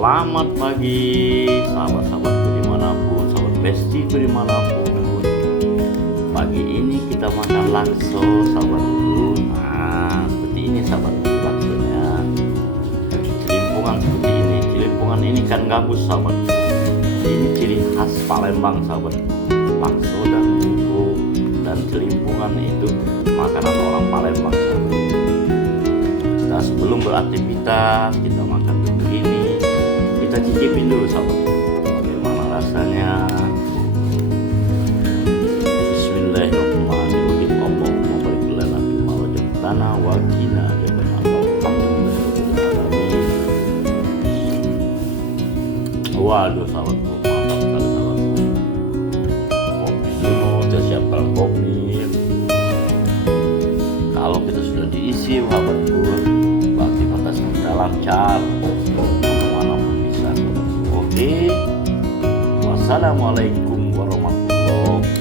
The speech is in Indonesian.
Selamat pagi sahabat-sahabatku dimanapun, sahabat bestiku dimanapun. Pagi ini kita makan lakso sahabatku. Nah seperti ini sahabatku laksonya. Celimpungan seperti ini. Celimpungan ini kan gabus sahabatku. Ini ciri khas Palembang sahabatku. Lakso dan buku dan celimpungan itu makanan orang Palembang sahabatku. Kita sebelum beraktivitas kita makan dulu ini. Kita cicipin dulu sahabat, bagaimana rasanya. Bismillahirrahmanirrahim. Allahumma barik lana fima razaqtana wa qina adzabannar. Alhamdulillahirabbil alamin. Waduh sahabatku, mantap sekali sahabatku. Kopi dulu, kita siapkan kopi. Kalau kita sudah diisi sahabatku, aktivitas kita lancar. Oke, wassalamualaikum warahmatullahi wabarakatuh.